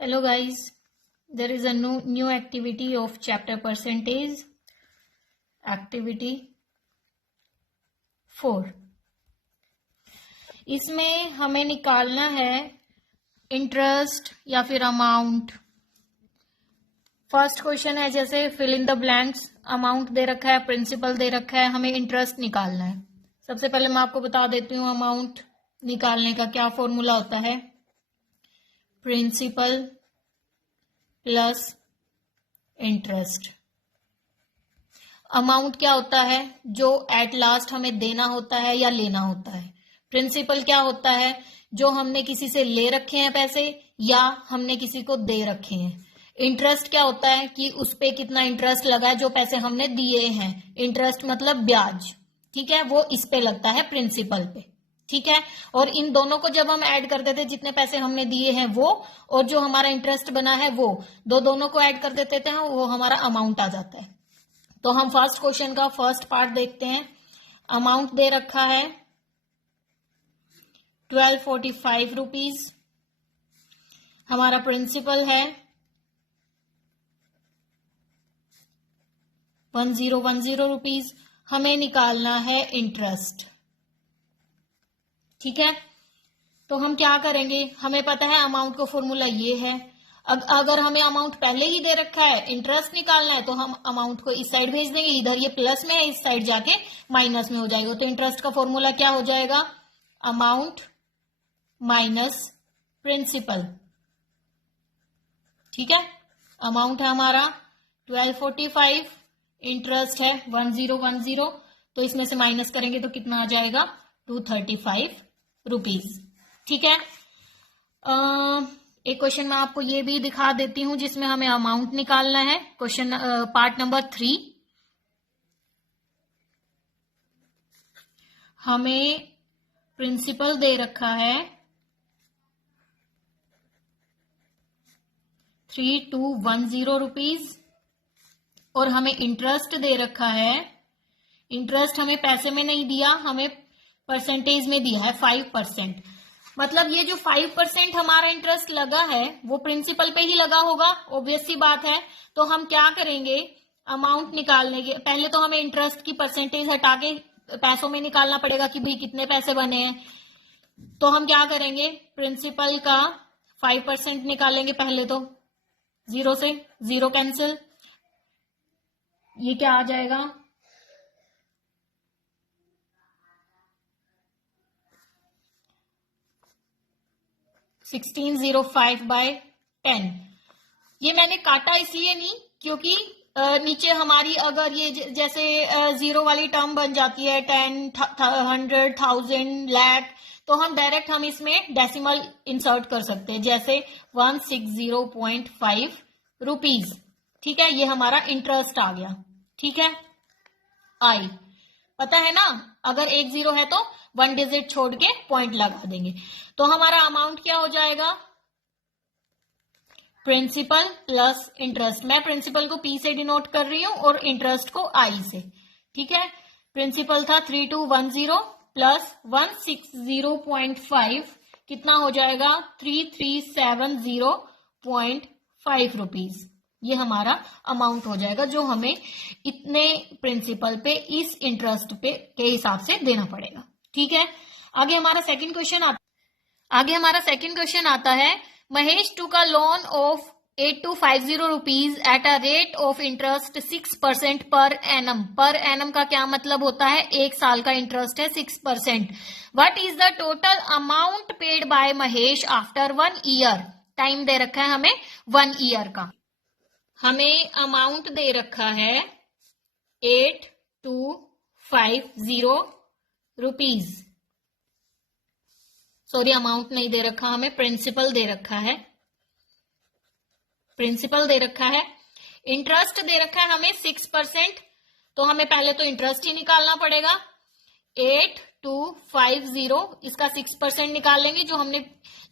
Hello guys, there is a new activity of chapter percentage, activity 4. इसमें हमें निकालना है इंटरेस्ट या फिर अमाउंट. फर्स्ट क्वेश्चन है जैसे fill in the blanks. Amount दे रखा है, प्रिंसिपल दे रखा है, हमें इंटरेस्ट निकालना है. सबसे पहले मैं आपको बता देती हूँ अमाउंट निकालने का क्या फॉर्मूला होता है. Principal plus interest. अमाउंट क्या होता है? जो एट लास्ट हमें देना होता है या लेना होता है. प्रिंसिपल क्या होता है? जो हमने किसी से ले रखे हैं पैसे या हमने किसी को दे रखे हैं. इंटरेस्ट क्या होता है कि उस पे कितना इंटरेस्ट लगा है जो पैसे हमने दिए हैं. इंटरेस्ट मतलब ब्याज, ठीक है, वो इस पे लगता है प्रिंसिपल पे, ठीक है. और इन दोनों को जब हम ऐड कर देते, जितने पैसे हमने दिए हैं वो और जो हमारा इंटरेस्ट बना है वो दोनों को ऐड कर देते हैं, वो हमारा अमाउंट आ जाता है. तो हम फर्स्ट क्वेश्चन का फर्स्ट पार्ट देखते हैं. अमाउंट दे रखा है 1245 रुपीज. हमारा प्रिंसिपल है 1010 रुपीज. हमें निकालना है इंटरेस्ट, ठीक है. तो हम क्या करेंगे, हमें पता है अमाउंट का फॉर्मूला ये है. अगर हमें अमाउंट पहले ही दे रखा है, इंटरेस्ट निकालना है, तो हम अमाउंट को इस साइड भेज देंगे. इधर ये प्लस में है, इस साइड जाके माइनस में हो जाएगा. तो इंटरेस्ट का फॉर्मूला क्या हो जाएगा? अमाउंट माइनस प्रिंसिपल, ठीक है. अमाउंट है हमारा 1245, इंटरेस्ट है 1010. तो इसमें से माइनस करेंगे तो कितना आ जाएगा? 235 रुपीज, ठीक है. एक क्वेश्चन मैं आपको ये भी दिखा देती हूं जिसमें हमें अमाउंट निकालना है. Question part number 3. हमें प्रिंसिपल दे रखा है 3210 रुपीज और हमें इंटरेस्ट दे रखा है. इंटरेस्ट हमें पैसे में नहीं दिया, हमें परसेंटेज में दिया है 5%. मतलब ये जो 5% हमारा इंटरेस्ट लगा है वो प्रिंसिपल पे ही लगा होगा, ऑब्वियस सी बात है. तो हम क्या करेंगे, अमाउंट निकालने के पहले तो हमें इंटरेस्ट की परसेंटेज हटा के पैसों में निकालना पड़ेगा कि भाई कितने पैसे बने हैं. तो हम क्या करेंगे, प्रिंसिपल का 5% निकालेंगे पहले. तो 0 से 0 कैंसिल, ये क्या आ जाएगा? 1605/10. ये मैंने काटा इसलिए नहीं क्योंकि नीचे हमारी अगर ये जैसे 0 वाली टर्म बन जाती है 10, 100, 1000, लाख, तो हम इसमें डेसिमल इंसर्ट कर सकते हैं, जैसे 160.5 रुपीज, ठीक है. ये हमारा इंटरेस्ट आ गया, ठीक है. आई पता है ना, अगर 1 0 है तो 1 डिजिट छोड़ के पॉइंट लगा देंगे. तो हमारा अमाउंट क्या हो जाएगा? Principal plus interest. मैं प्रिंसिपल को P से डिनोट कर रही हूं और इंटरेस्ट को I से, ठीक है. प्रिंसिपल था 3210 प्लस 160.5, कितना हो जाएगा? 3370.5 रुपीज. ये हमारा अमाउंट हो जाएगा जो हमें इतने प्रिंसिपल पे इस इंटरेस्ट पे के हिसाब से देना पड़ेगा, ठीक है. आगे हमारा सेकंड क्वेश्चन आता है. Mahesh took a loan of 8250 rupees at a rate of interest 6% per annum. Per annum का क्या मतलब होता है? 1 साल का इंटरेस्ट है 6%. What is the total amount paid by Mahesh after 1 year? Time दे रखा है हमें 1 ईयर का. हमें अमाउंट दे रखा है 8250 रुपीज. सॉरी, अमाउंट नहीं दे रखा, हमें प्रिंसिपल दे रखा है. इंटरेस्ट दे रखा है हमें 6%. तो हमें पहले तो इंटरेस्ट ही निकालना पड़ेगा. 8250, इसका 6% निकाल लेंगे, जो हमने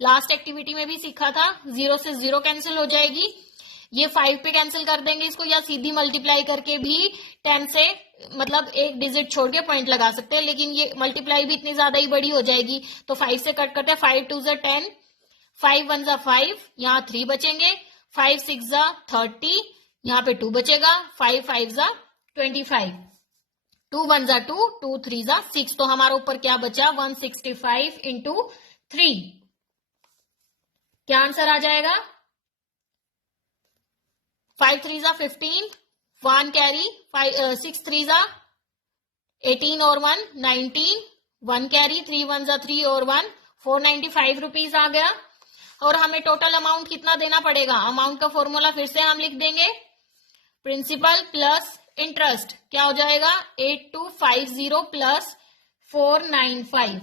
लास्ट एक्टिविटी में भी सीखा था. 0 से 0 कैंसिल हो जाएगी. ये 5 पे कैंसिल कर देंगे इसको, या सीधी मल्टीप्लाई करके भी 10 से मतलब 1 डिजिट छोड़ के पॉइंट लगा सकते हैं, लेकिन ये मल्टीप्लाई भी इतनी ज्यादा ही बड़ी हो जाएगी. तो 5 से कट करते हैं, 5 2 10, 5 1 जा 5, यहाँ 3 बचेंगे, 5 6 जा 30, यहाँ पे 2 बचेगा, 5 5 जा 25, 2 1 जा 2, 2 3 जा 6, तो हमारे ऊपर क्या बचा 165 इंटू 3। क्या आंसर आ जाएगा? 5 3 जा 15, 1 कैरी, 6 3 जा 18 और 1 19, 1 कैरी, 3 1 जा 3 और 1 495 रुपीज आ गया। और हमें टोटल अमाउंट कितना देना पड़ेगा? अमाउंट का फॉर्मूला फिर से हम लिख देंगे, प्रिंसिपल प्लस इंटरेस्ट, क्या हो जाएगा 8250 प्लस 495,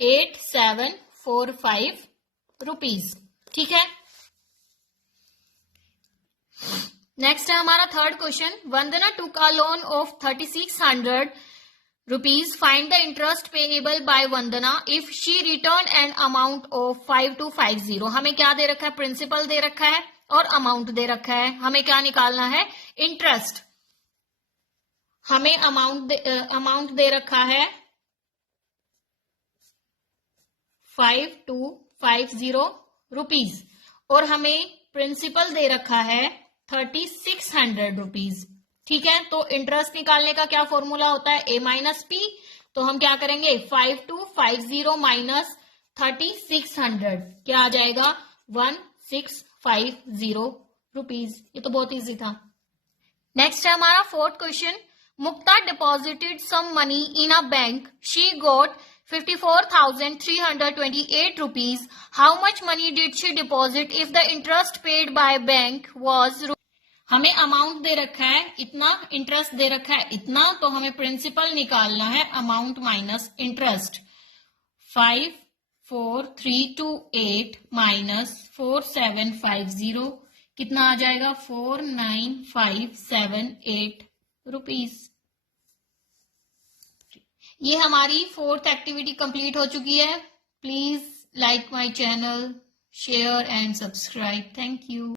8745 रुपीज। ठीक है, नेक्स्ट है हमारा third question. Vandana took a loan of 3600 rupees, find the interest payable by Vandana if she return an amount of 5250। हमें क्या दे रखा है? प्रिंसिपल दे रखा है और अमाउंट दे रखा है। हमें क्या निकालना है? इंटरेस्ट। हमें अमाउंट दे रखा है 5250 रुपीज और हमें प्रिंसिपल दे रखा है 3600 रुपीज। ठीक है, तो इंटरेस्ट निकालने का क्या फॉर्मूला होता है? ए माइनस पी। तो हम क्या करेंगे? 5250 माइनस 3600, क्या आ जाएगा? 1650 रुपीज। ये तो बहुत इजी था। नेक्स्ट है हमारा fourth question. Mukta deposited some money in a bank, she got 54,328 rupees. How much money did she deposit if the interest paid by bank was? हमें अमाउंट दे रखा है इतना, इंटरेस्ट दे रखा है इतना, तो हमें प्रिंसिपल निकालना है अमाउंट माइनस इंटरेस्ट। 54,328 माइनस 4750 कितना आ जाएगा? 49,578 रुपीज। ये हमारी फोर्थ एक्टिविटी कंप्लीट हो चुकी है। Please like my channel, share and subscribe. Thank you.